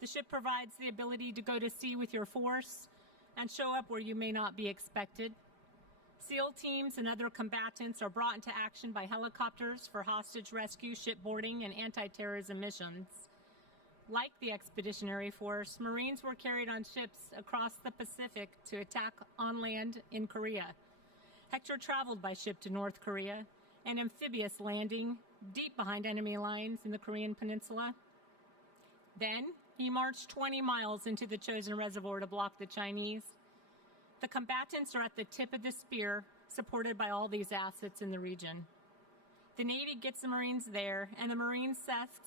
The ship provides the ability to go to sea with your force and show up where you may not be expected. SEAL teams and other combatants are brought into action by helicopters for hostage rescue, shipboarding, and anti-terrorism missions. Like the Expeditionary Force, Marines were carried on ships across the Pacific to attack on land in Korea. Hector traveled by ship to North Korea, an amphibious landing deep behind enemy lines in the Korean peninsula. Then he marched 20 miles into the chosen reservoir to block the Chinese. The combatants are at the tip of the spear, supported by all these assets in the region. The Navy gets the Marines there, and the Marines'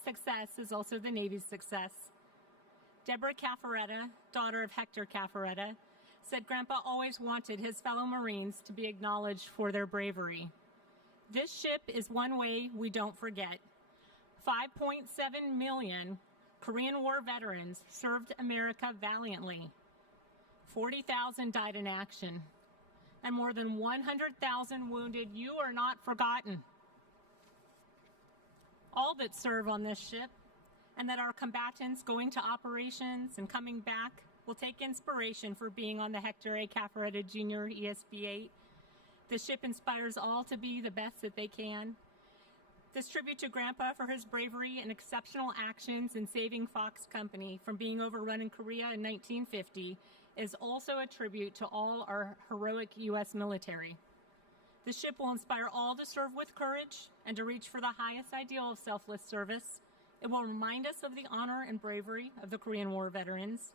success is also the Navy's success. Deborah Cafferata, daughter of Hector Cafferata, said Grandpa always wanted his fellow Marines to be acknowledged for their bravery. This ship is one way we don't forget. 5.7 million Korean War veterans served America valiantly. 40,000 died in action, and more than 100,000 wounded. You are not forgotten. All that serve on this ship, and that our combatants going to operations and coming back will take inspiration for being on the Hector A. Cafferata Jr. ESB 8. The ship inspires all to be the best that they can. This tribute to Grandpa for his bravery and exceptional actions in saving Fox Company from being overrun in Korea in 1950 is also a tribute to all our heroic U.S. military. The ship will inspire all to serve with courage and to reach for the highest ideal of selfless service. It will remind us of the honor and bravery of the Korean War veterans.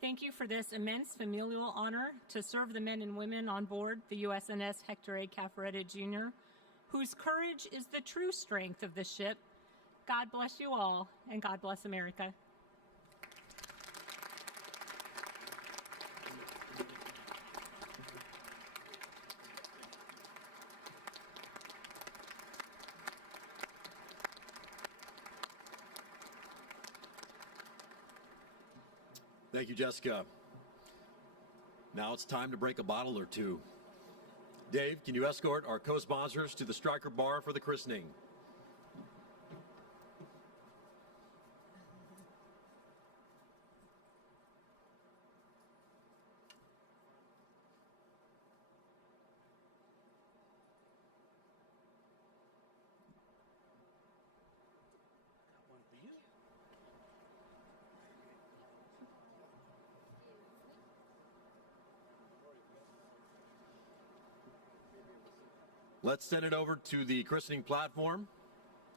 Thank you for this immense familial honor to serve the men and women on board the USNS Hector A. Cafferata Jr., whose courage is the true strength of the ship. God bless you all, and God bless America. Thank you, Jessica. Now it's time to break a bottle or two. Dave, can you escort our co-sponsors to the Striker Bar for the christening? Let's send it over to the christening platform.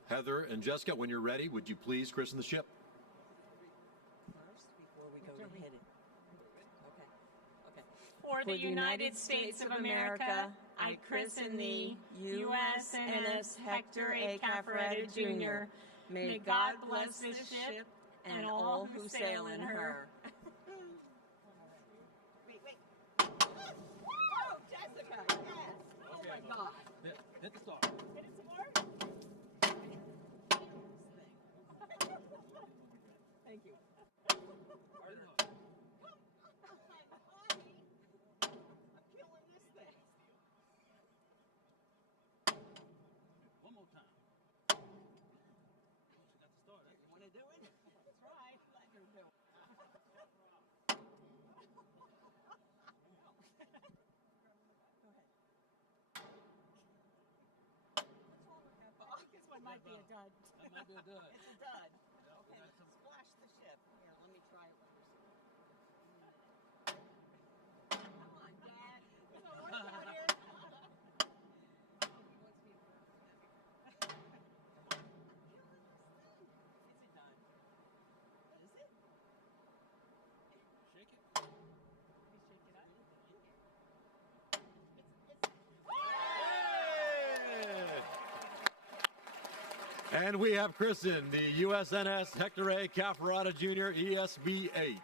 Heather and Jessica, when you're ready, would you please christen the ship? First, before we go to hit it. Okay. For the United States of America, I christen thee, USNS Hector A. Cafferata Jr. May God bless this ship and all who sail in her. Wait. Oh, Jessica, yes. Oh, my God. Hit the star. Hit it some more. Thank you. One more time. She got the star. You want to do it? That's right. Let her do it. This one might be a dud. That might be a dud. It's a dud. Yeah, Okay, let's splash the ship. Here, let me try it with her. Come on, Dad. Is that work out here? He wants me to burn it. Is it done? Is it? And we have christened the USNS Hector A. Cafferata Jr. ESB 8.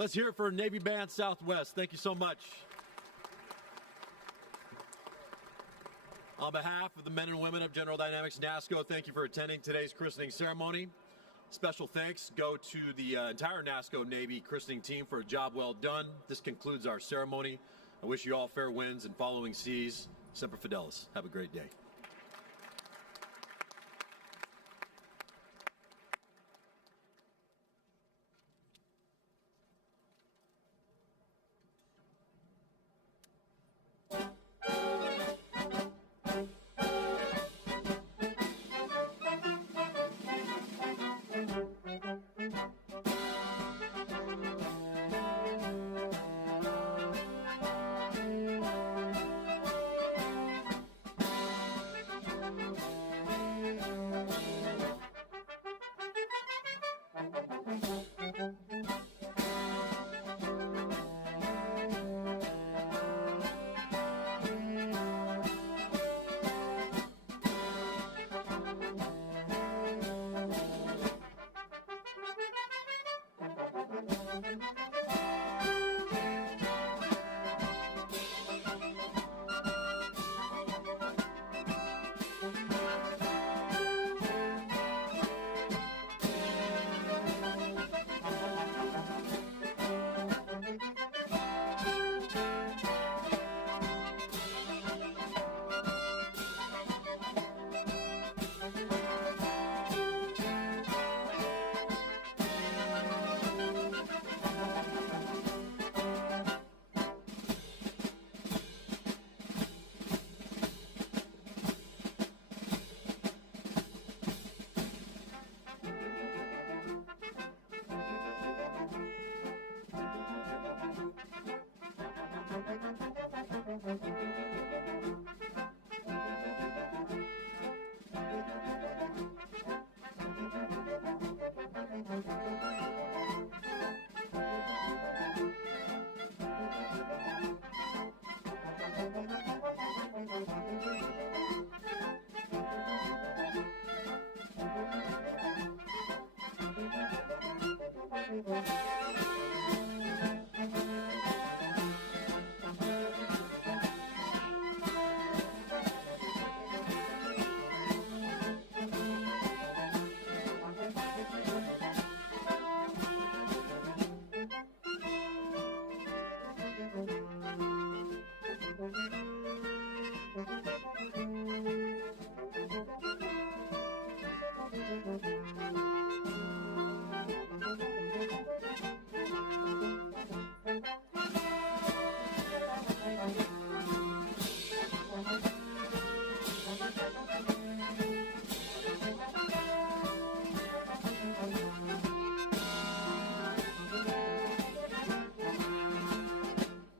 Let's hear it for Navy Band Southwest. Thank you so much. On behalf of the men and women of General Dynamics NASCO, thank you for attending today's christening ceremony. Special thanks go to the entire NASCO Navy christening team for a job well done. This concludes our ceremony. I wish you all fair winds and following seas. Semper Fidelis. Have a great day.